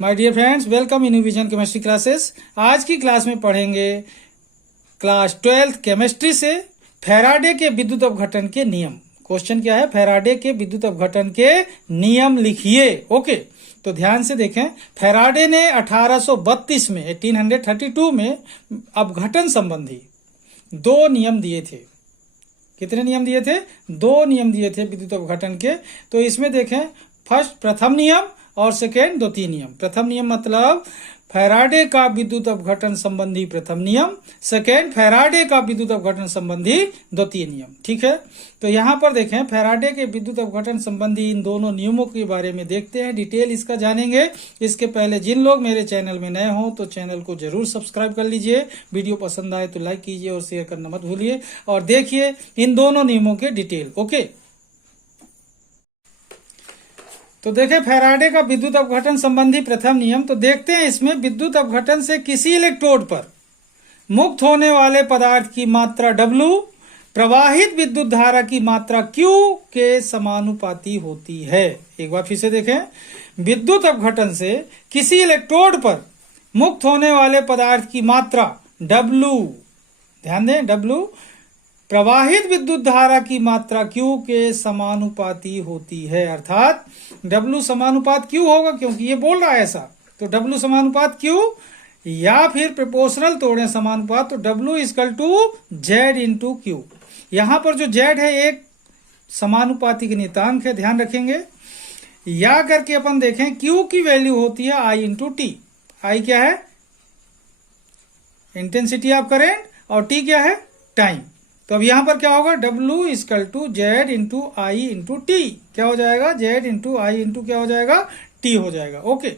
My dear friends, welcome in vision chemistry classes. आज की class में पढ़ेंगे क्लास 12th केमिस्ट्री से फैराडे के विद्युत अपघटन के नियम। क्वेश्चन क्या है? फैराडे के विद्युत अपघटन के नियम लिखिए। ओके, तो ध्यान से देखें। फैराडे ने 1832 में 1832 में अपघटन संबंधी 2 नियम दिए थे। कितने नियम दिए थे? 2 नियम दिए थे विद्युत अपघटन के। तो इसमें देखें, फर्स्ट प्रथम नियम और सेकेंड द्वितीय नियम। प्रथम नियम मतलब फैराडे का विद्युत अपघटन संबंधी प्रथम नियम, सेकेंड फैराडे का विद्युत अपघटन संबंधी द्वितीय नियम। ठीक है, तो यहां पर देखें फैराडे के विद्युत अपघटन संबंधी इन दोनों नियमों के बारे में देखते हैं, डिटेल इसका जानेंगे। इसके पहले जिन लोग मेरे चैनल में नए हों तो चैनल को जरूर सब्सक्राइब कर लीजिए। वीडियो पसंद आए तो लाइक कीजिए और शेयर करना मत भूलिए। और देखिए इन दोनों नियमों के डिटेल। ओके, तो देखें फैराडे का विद्युत अपघटन संबंधी प्रथम नियम। तो देखते हैं इसमें, विद्युत अपघटन से किसी इलेक्ट्रोड पर मुक्त होने वाले पदार्थ की मात्रा W प्रवाहित विद्युत धारा की मात्रा Q के समानुपाती होती है। एक बार फिर से देखें, विद्युत अपघटन से किसी इलेक्ट्रोड पर मुक्त होने वाले पदार्थ की मात्रा W, ध्यान दें, W प्रवाहित विद्युत धारा की मात्रा Q के समानुपाती होती है। अर्थात W समानुपात Q होगा, क्योंकि ये बोल रहा है ऐसा। तो W समानुपात Q या फिर प्रोपोर्शनल तोड़ें समानुपात, तो W equal to Z into Q। यहां पर जो Z है एक समानुपाती की नियतांक है, ध्यान रखेंगे। या करके अपन देखें, Q की वैल्यू होती है I इंटू टी। I क्या है? इंटेंसिटी ऑफ करंट, और T क्या है? टाइम। तो अब यहां पर क्या होगा? W equal to Z into I into T. क्या हो जाएगा? Z इंटू आई इंटू क्या हो जाएगा? T हो जाएगा। ओके,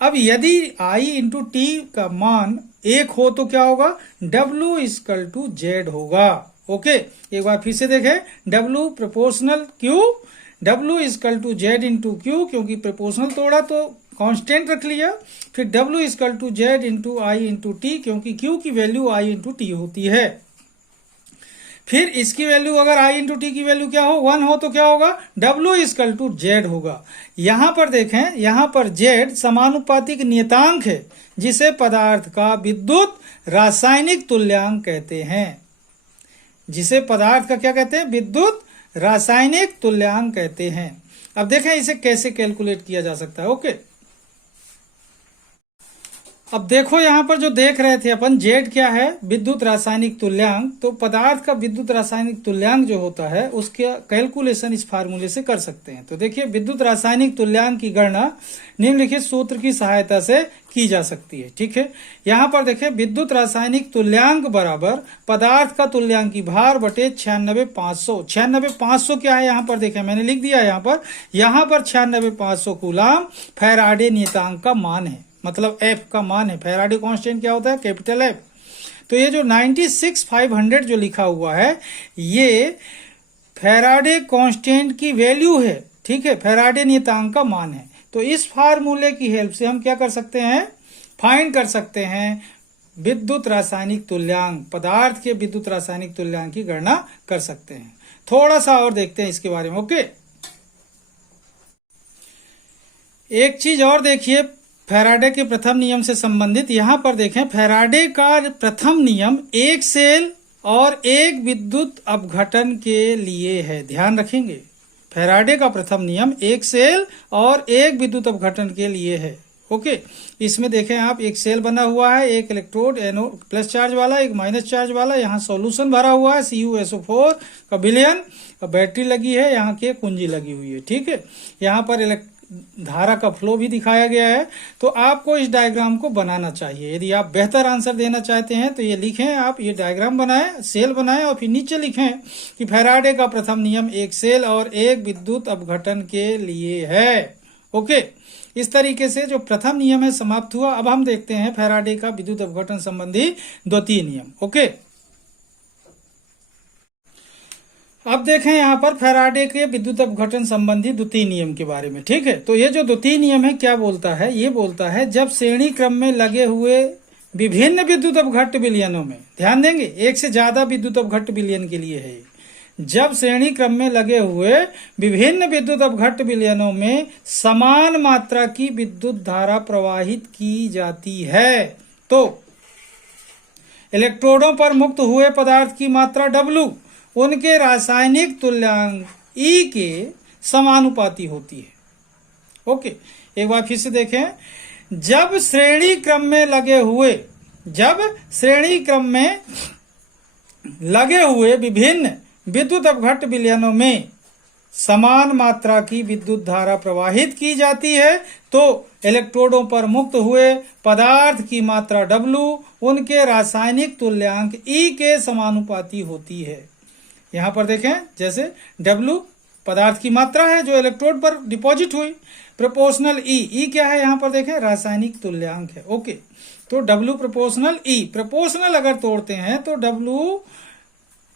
अब यदि I इंटू टी का मान 1 हो तो क्या होगा? W इक्वल टू Z होगा। ओके, एक बार फिर से देखें, W proportional Q, W equal to Z into Q, क्योंकि प्रोपोर्शनल तोड़ा तो कांस्टेंट रख लिया। फिर W equal to Z into I into T, क्योंकि Q की वैल्यू I इंटू टी होती है। फिर इसकी वैल्यू अगर I इंटू टी की वैल्यू क्या हो? 1 हो तो क्या होगा? W इक्वल टू Z होगा। यहां पर देखें, यहां पर Z समानुपातिक नियतांक है, जिसे पदार्थ का विद्युत रासायनिक तुल्यांक कहते हैं। जिसे पदार्थ का क्या कहते हैं? विद्युत रासायनिक तुल्यांक कहते हैं। अब देखें इसे कैसे कैलकुलेट किया जा सकता है। ओके, अब देखो यहां पर जो देख रहे थे अपन, Z क्या है? विद्युत रासायनिक तुल्यांक। तो पदार्थ का विद्युत रासायनिक तुल्यांक जो होता है उसका कैलकुलेशन इस फार्मूले से कर सकते हैं। तो देखिए, विद्युत रासायनिक तुल्यांक की गणना निम्नलिखित सूत्र की सहायता से की जा सकती है। ठीक है, यहां पर देखें, विद्युत रासायनिक तुल्यांक बराबर पदार्थ का तुल्यांकी भार बटे 96,500। 96,500 क्या है? यहां पर देखें, मैंने लिख दिया है यहां पर 96,500 कूलाम फैराडे नियतांक का मान है, मतलब F का मान है। फैराडे कांस्टेंट क्या होता है? Capital F। तो ये जो 96,500 जो लिखा हुआ है, ये फैराडे कांस्टेंट की वैल्यू है। ठीक है, फैराडे नियतांक का मान है। तो इस फार्मूले की हेल्प से हम क्या कर सकते हैं? फाइंड कर सकते हैं विद्युत रासायनिक तुल्यांक, पदार्थ के विद्युत रासायनिक तुल्यांक की गणना कर सकते हैं। थोड़ा सा और देखते हैं इसके बारे में। ओके, एक चीज और देखिए फैराडे के प्रथम नियम से संबंधित। यहां पर देखें, फैराडे का प्रथम नियम एक सेल और एक विद्युत अपघटन के लिए है। ध्यान रखेंगे, फैराडे का प्रथम नियम एक सेल और एक विद्युत अपघटन के लिए है। ओके, इसमें देखें आप, एक सेल बना हुआ है, एक इलेक्ट्रोड प्लस चार्ज वाला, एक माइनस चार्ज वाला। यहाँ सॉल्यूशन भरा हुआ है CuSO4 का विलयन, बैटरी लगी है, यहाँ की कुंजी लगी हुई है। ठीक है, यहाँ पर धारा का फ्लो भी दिखाया गया है। तो आपको इस डायग्राम को बनाना चाहिए। यदि आप बेहतर आंसर देना चाहते हैं तो ये लिखें, आप ये डायग्राम बनाएं, सेल बनाएं, और फिर नीचे लिखें कि फैराडे का प्रथम नियम एक सेल और एक विद्युत अपघटन के लिए है। ओके, इस तरीके से जो प्रथम नियम है समाप्त हुआ। अब हम देखते हैं फैराडे का विद्युत अपघटन संबंधी द्वितीय नियम। ओके, अब देखें यहां पर फैराडे के विद्युत अपघटन संबंधी द्वितीय नियम के बारे में। ठीक है, तो ये जो द्वितीय नियम है क्या बोलता है? ये बोलता है, जब श्रेणी क्रम में लगे हुए विभिन्न विद्युत अपघट्ट विलयनों में, ध्यान देंगे, एक से ज्यादा विद्युत अपघट्ट विलयन के लिए है, जब श्रेणी क्रम में लगे हुए विभिन्न विद्युत अपघट्ट विलयनों में समान मात्रा की विद्युत धारा प्रवाहित की जाती है तो इलेक्ट्रोडों पर मुक्त हुए पदार्थ की मात्रा W उनके रासायनिक तुल्यांक E के समानुपाती होती है। ओके, एक बार फिर से देखें। जब श्रेणी क्रम में लगे हुए विभिन्न विद्युत अपघट्ट विलयनों में समान मात्रा की विद्युत धारा प्रवाहित की जाती है तो इलेक्ट्रोडों पर मुक्त हुए पदार्थ की मात्रा W उनके रासायनिक तुल्यांक E के समानुपाती होती है। यहां पर देखें, जैसे W पदार्थ की मात्रा है जो इलेक्ट्रोड पर डिपॉजिट हुई, प्रोपोर्शनल E क्या है, यहां पर देखें रासायनिक तुल्यांक है। ओके, तो W प्रोपोर्शनल E, प्रोपोर्शनल अगर तोड़ते हैं तो W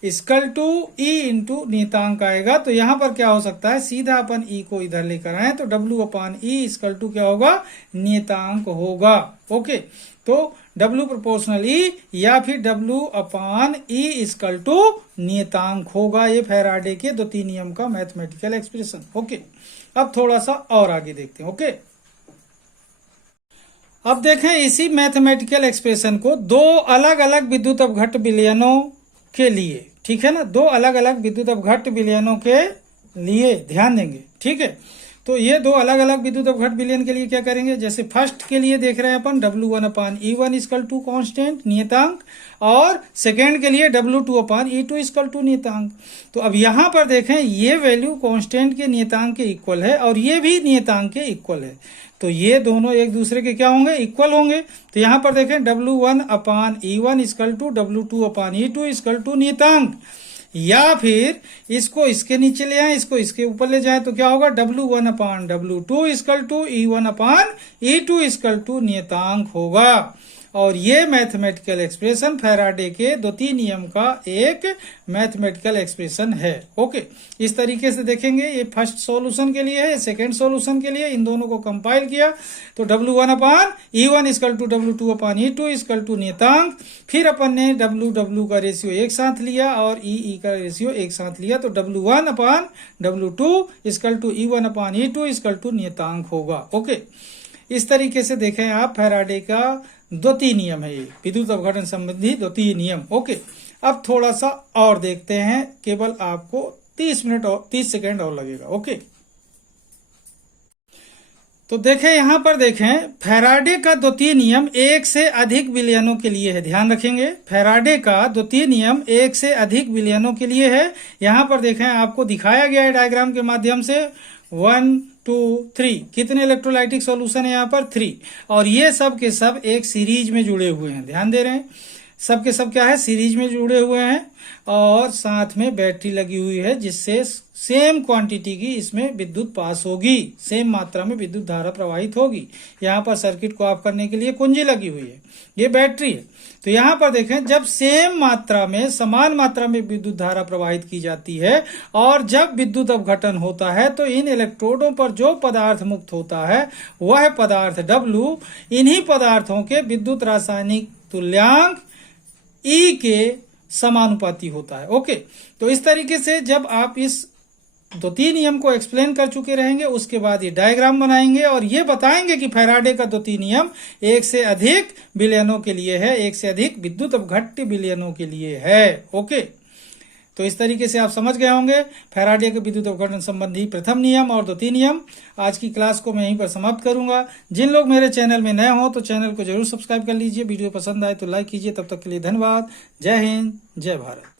equal to E into नियतांक आएगा। तो यहां पर क्या हो सकता है, सीधा अपन E को इधर लेकर आए तो W upon E equal to क्या होगा, नियतांक होगा। ओके, तो W प्रोपोर्शनल E या फिर W upon E equal to नियतांक होगा। ये फैराडे के द्वितीय नियम का मैथमेटिकल एक्सप्रेशन। ओके, अब थोड़ा सा और आगे देखते हैं। ओके, अब देखें इसी मैथमेटिकल एक्सप्रेशन को दो अलग अलग विद्युत अपघट्ट विलयनों के लिए, ठीक है ना, दो अलग अलग विद्युत अपघट्ट विलयनों के लिए ध्यान देंगे। ठीक है, तो ये दो अलग अलग विद्युत अपघट्ट विलयन के लिए क्या करेंगे, जैसे फर्स्ट के लिए देख रहे हैं अपन W1 upon E1 equal to constant नियतांक, और सेकेंड के लिए W2 upon E2 equal to नियतांक। तो अब यहां पर देखें ये वैल्यू कॉन्स्टेंट के नियतांक के इक्वल है और ये भी नियतांक के इक्वल है, तो ये दोनों एक दूसरे के क्या होंगे, इक्वल होंगे। तो यहां पर देखें W1 upon E1 equal to W2 upon E2 equal to नियतांक, या फिर इसको इसके नीचे ले आए, इसको इसके ऊपर ले जाए तो क्या होगा, W1 upon W2 equal to E1 upon E2 equal to नियतांक होगा। और ये मैथमेटिकल एक्सप्रेशन फैराडे के द्वितीय नियम का एक मैथमेटिकल एक्सप्रेशन है। ओके, इस तरीके से देखेंगे। ये फर्स्ट सॉल्यूशन के लिए है, सेकंड सॉल्यूशन के लिए, इन दोनों को कंपाइल किया तो W1 upon E1 equal to W2 upon E2 equal to नियतांक, फिर अपन ने W का रेशियो एक साथ लिया और E का रेशियो एक साथ लिया, तो W1 upon W2 equal to E1 upon E2 equal to नियतांक होगा। ओके, इस तरीके से देखें आप, फैराडे का द्वितीय नियम है ये, विद्युत अपघटन संबंधी द्वितीय नियम। ओके, अब थोड़ा सा और देखते हैं, केवल आपको 30 सेकेंड और लगेगा। ओके, तो देखें यहां पर देखें, फैराडे का द्वितीय नियम एक से अधिक विलयनों के लिए है। ध्यान रखेंगे, फैराडे का द्वितीय नियम एक से अधिक विलयनों के लिए है। यहां पर देखें, आपको दिखाया गया है डायग्राम के माध्यम से 1 2 3, कितने इलेक्ट्रोलाइटिक सॉल्यूशन है यहाँ पर 3, और ये सब के सब एक सीरीज में जुड़े हुए हैं। ध्यान दे रहे हैं, सब के सब क्या है, सीरीज में जुड़े हुए हैं, और साथ में बैटरी लगी हुई है जिससे सेम क्वांटिटी की इसमें विद्युत पास होगी, सेम मात्रा में विद्युत धारा प्रवाहित होगी। यहाँ पर सर्किट को ऑफ करने के लिए कुंजी लगी हुई है, ये बैटरी है। तो यहाँ पर देखें, जब सेम मात्रा में, समान मात्रा में विद्युत धारा प्रवाहित की जाती है और जब विद्युत अपघटन होता है तो इन इलेक्ट्रोडों पर जो पदार्थ मुक्त होता है वह पदार्थ W इन्हीं पदार्थों के विद्युत रासायनिक तुल्यांक E के समानुपाती होता है। ओके, तो इस तरीके से जब आप इस द्वितीय नियम को एक्सप्लेन कर चुके रहेंगे, उसके बाद ये डायग्राम बनाएंगे और ये बताएंगे कि फैराडे का द्वितीय नियम एक से अधिक विलयनों के लिए है, एक से अधिक विद्युत अपघट्ट विलयनों के लिए है। ओके, तो इस तरीके से आप समझ गए होंगे फैराडे के विद्युत अपघटन संबंधी प्रथम नियम और द्वितीय नियम। आज की क्लास को मैं यहीं पर समाप्त करूंगा। जिन लोग मेरे चैनल में नए हो तो चैनल को जरूर सब्सक्राइब कर लीजिए, वीडियो पसंद आए तो लाइक कीजिए। तब तक के लिए धन्यवाद। जय हिंद, जय भारत।